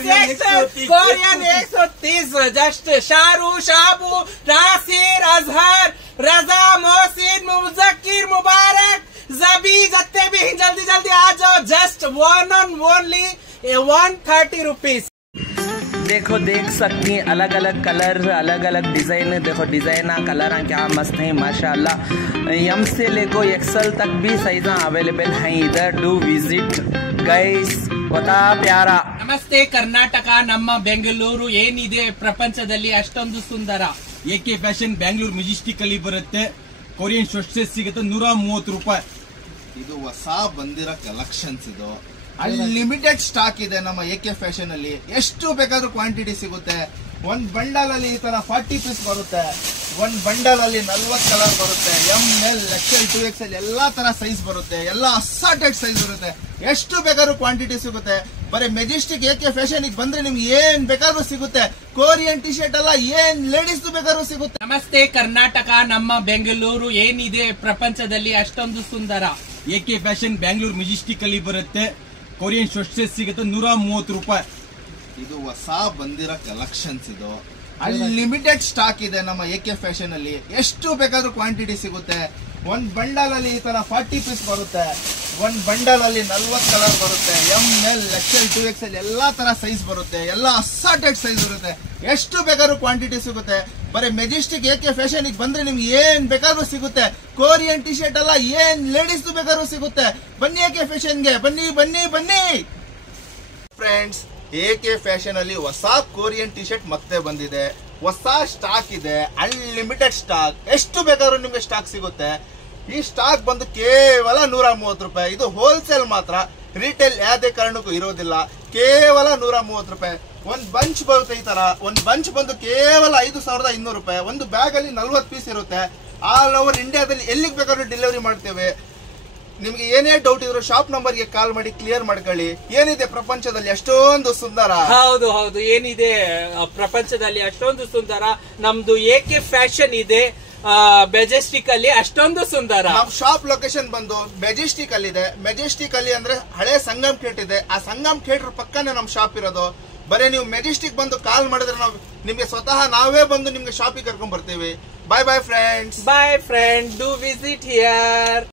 Korean 130 just शारू शाबू नासिर अजहर रजा मोहसिन मुजक्किर मुबारक जबी जत्ते भी जल्दी जल्दी आ जाओ जस्ट 1 on only 130 रुपीज। देखो देख सकती हैं अलग अलग कलर अलग अलग डिज़ाइन है। देखो डिज़ाइन कलर क्या मस्त है माशाल्लाह। एम से लेको एक्सल तक भी साइज अवेलेबल हैं इधर। डू विजिट ಗೈಸ್ ಗೊತ್ತಾ ಪ್ಯಾರ। ನಮಸ್ತೆ ಕರ್ನಾಟಕ, ನಮ್ಮ ಬೆಂಗಳೂರು ಏನಿದೆ ಪ್ರಪಂಚದಲ್ಲಿ ಅಷ್ಟೊಂದು ಸುಂದರ। ಎಕೆ ಫ್ಯಾಷನ್ ಬ್ಯಾಂಗ್ಳೂರ್ ಮೆಜೆಸ್ಟಿಕ್ ಅಲ್ಲಿ ಬರುತ್ತೆ। ಕೊರಿಯನ್ ಶರ್ಟ್ ಸಿಗುತ್ತೆ 130 ರೂಪಾಯಿ। ಇದು ಹೊಸ ಬಂದಿರೋ ಕಲೆಕ್ಷನ್ಸ್, ಇದು ಅನ್ಲಿಮಿಟೆಡ್ ಸ್ಟಾಕ್ ಇದೆ ನಮ್ಮ ಎಕೆ ಫ್ಯಾಷನ್ ಅಲ್ಲಿ। ಎಷ್ಟು ಬೇಕಾದ್ರೂ ಕ್ವಾಂಟಿಟಿ ಸಿಗುತ್ತೆ। ಒಂದ್ ಬಂಡಲ್ ಅಲ್ಲಿ ಈ ತರ 40 ಪೀಸ್ ಬರುತ್ತೆ, ಒಂದ್ ಬಂಡಲ್ ಅಲ್ಲಿ 40 ಕಲರ್ ಬರುತ್ತೆ। ML XL 2XL ಎಲ್ಲಾ ತರ ಸೈಜ್ ಬರುತ್ತೆ, ಎಲ್ಲಾ ಅಸಾರ್ಟೆಡ್ ಸೈಜ್ ಬರುತ್ತೆ। ಎಷ್ಟು ಬೇಕಾದ್ರೂ ಕ್ವಾಂಟಿಟಿ ಸಿಗುತ್ತೆ। ಬರೀ ಮೆಜೆಸ್ಟಿಕ್ ಎಕೆ ಫ್ಯಾಷನ್ ಬಂದ್ರೆ ನಿಮ್ಗೆ ಏನ್ ಬೇಕಾದ್ರೂ ಸಿಗುತ್ತೆ। ಕೊರಿಯನ್ ಟಿ ಶರ್ಟ್ ಅಲ್ಲ, ಏನ್ ಲೇಡೀಸ್ ಬೇಕಾದ್ರೂ ಸಿಗುತ್ತೆ। ನಮಸ್ತೆ ಕರ್ನಾಟಕ, ನಮ್ಮ ಬೆಂಗಳೂರು ಏನಿದೆ ಪ್ರಪಂಚದಲ್ಲಿ ಅಷ್ಟೊಂದು ಸುಂದರ। ಎಕೆ ಫ್ಯಾಷನ್ ಬ್ಯಾಂಗ್ಳೂರ್ ಮೆಜೆಸ್ಟಿಕ್ ಅಲ್ಲಿ ಬರುತ್ತೆ। ಕೊರಿಯನ್ ಶರ್ಟ್ ಸಿಗುತ್ತೆ 130 ರೂಪಾಯಿ। ಇದು ಹೊಸ ಬಂದಿರೋ ಕಲೆಕ್ಷನ್ಸ್, ಇದು ಅನ್ಲಿಮಿಟೆಡ್ ಸ್ಟಾಕ್ ಇದೆ ನಮ್ಮ ಎಕೆ ಫ್ಯಾಷನ್ ಅಲ್ಲಿ। ಎಷ್ಟು ಬೇಕಾದ್ರೂ ಕ್ವಾಂಟಿಟಿ ಸಿಗುತ್ತೆ। ಒಂದ್ ಬಂಡಲ್ ಅಲ್ಲಿ ಈ ತರ 40 ಪೀಸ್ ಬರುತ್ತೆ, ಒಂದ್ ಬಂಡಲ್ ಅಲ್ಲಿ 40 ಕಲರ್ ಬರುತ್ತೆ। ML XL 2XL ಎಲ್ಲಾ ತರ ಸೈಜ್ ಬರುತ್ತೆ, ಎಲ್ಲಾ ಅಸಾರ್ಟೆಡ್ ಸೈಜ್ ಬರುತ್ತೆ। ಎಷ್ಟು ಬೇಕಾದ್ರೂ ಕ್ವಾಂಟಿಟಿ ಸಿಗುತ್ತೆ। ಬರೀ ಮೆಜೆಸ್ಟಿಕ್ ಎಕೆ ಫ್ಯಾಷನ್ ಬಂದ್ರೆ ನಿಮ್ಗೆ ಏನ್ ಬೇಕಾದ್ರೂ ಸಿಗುತ್ತೆ। ಕೊರಿಯನ್ ಟಿ ಶರ್ಟ್ ಅಲ್ಲ, ಏನ್ ಲೇಡೀಸ್ ಬೇಕಾದ್ರೂ ಸಿಗುತ್ತೆ। ಬನ್ನಿ ಎಕೆ ಫ್ಯಾಷನ್ಗೆ, ಬನ್ನಿ ಬನ್ನಿ ಬನ್ನಿ ಫ್ರೆಂಡ್ಸ್। ಎಕೆ ಫ್ಯಾಷನ್ ಅಲ್ಲಿ ಹೊಸ ಕೊರಿಯನ್ ಟಿ ಶರ್ಟ್ ಮತ್ತೆ ಬಂದಿದೆ, ಹೊಸ ಸ್ಟಾಕ್ ಇದೆ, ಅನ್ಲಿಮಿಟೆಡ್ ಸ್ಟಾಕ್। ಎಷ್ಟು ಬೇಕಾದ್ರೂ ನಿಮ್ಗೆ ಸ್ಟಾಕ್ ಸಿಗುತ್ತೆ। ಈ ಸ್ಟಾಕ್ ಬಂದು ಕೇವಲ 130 ರೂಪಾಯಿ। ಇದು ಹೋಲ್ಸೇಲ್ ಮಾತ್ರ, ರಿಟೇಲ್ ಯಾವುದೇ ಕಾರಣಕ್ಕೂ ಇರೋದಿಲ್ಲ। ಕೇವಲ 130 ರೂಪಾಯಿ। ಒಂದ್ ಬಂಚ್ ಬರುತ್ತೆ ಈ ತರ, ಒಂದ್ ಬಂಚ್ ಬಂದು ಕೇವಲ 5200 ರೂಪಾಯಿ। ಒಂದು ಬ್ಯಾಗ್ ಅಲ್ಲಿ 40 ಪೀಸ್ ಇರುತ್ತೆ। ಆಲ್ ಓವರ್ ಇಂಡಿಯಾದಲ್ಲಿ ಎಲ್ಲಿಗೆ ಬೇಕಾದ್ರೂ ಡೆಲಿವರಿ ಮಾಡ್ತೇವೆ। ನಿಮ್ಗೆ ಏನೇ ಡೌಟ್ ಇದ್ರು ಶಾಪ್ ನಂಬರ್ಗೆ ಕಾಲ್ ಮಾಡಿ ಕ್ಲಿಯರ್ ಮಾಡ್ಕೊಳ್ಳಿ। ಏನಿದೆ ಪ್ರಪಂಚದಲ್ಲಿ ಅಷ್ಟೊಂದು ಸುಂದರ। ಹೌದು ಹೌದು, ಏನಿದೆ ಪ್ರಪಂಚದಲ್ಲಿ ಅಷ್ಟೊಂದು ಸುಂದರ। ನಮ್ದು ಎಕೆ ಫ್ಯಾಷನ್ ಇದೆ ಮೆಜೆಸ್ಟಿಕ್ ಅಲ್ಲಿ ಅಷ್ಟೊಂದು ಸುಂದರ। ನಮ್ ಶಾಪ್ ಲೊಕೇಶನ್ ಬಂದು ಮೆಜೆಸ್ಟಿಕ್ ಅಲ್ಲಿ ಇದೆ। ಮೆಜೆಸ್ಟಿಕ್ ಅಲ್ಲಿ ಅಂದ್ರೆ ಹಳೆ ಸಂಗಮ್ ಥಿಯೇಟರ್ ಇದೆ, ಆ ಸಂಗಮ್ ಥಿಯೇಟರ್ ಪಕ್ಕನೇ ನಮ್ ಶಾಪ್ ಇರೋದು। ಬರೀ ನೀವು ಮೆಜೆಸ್ಟಿಕ್ ಬಂದು ಕಾಲ್ ಮಾಡಿದ್ರೆ ನಾವು ನಿಮ್ಗೆ ಸ್ವತಃ ನಾವೇ ಬಂದು ನಿಮ್ಗೆ ಶಾಪಿಗೆ ಕರ್ಕೊಂಡ್ ಬರ್ತೀವಿ। Bye bye friends, bye friend, do visit here.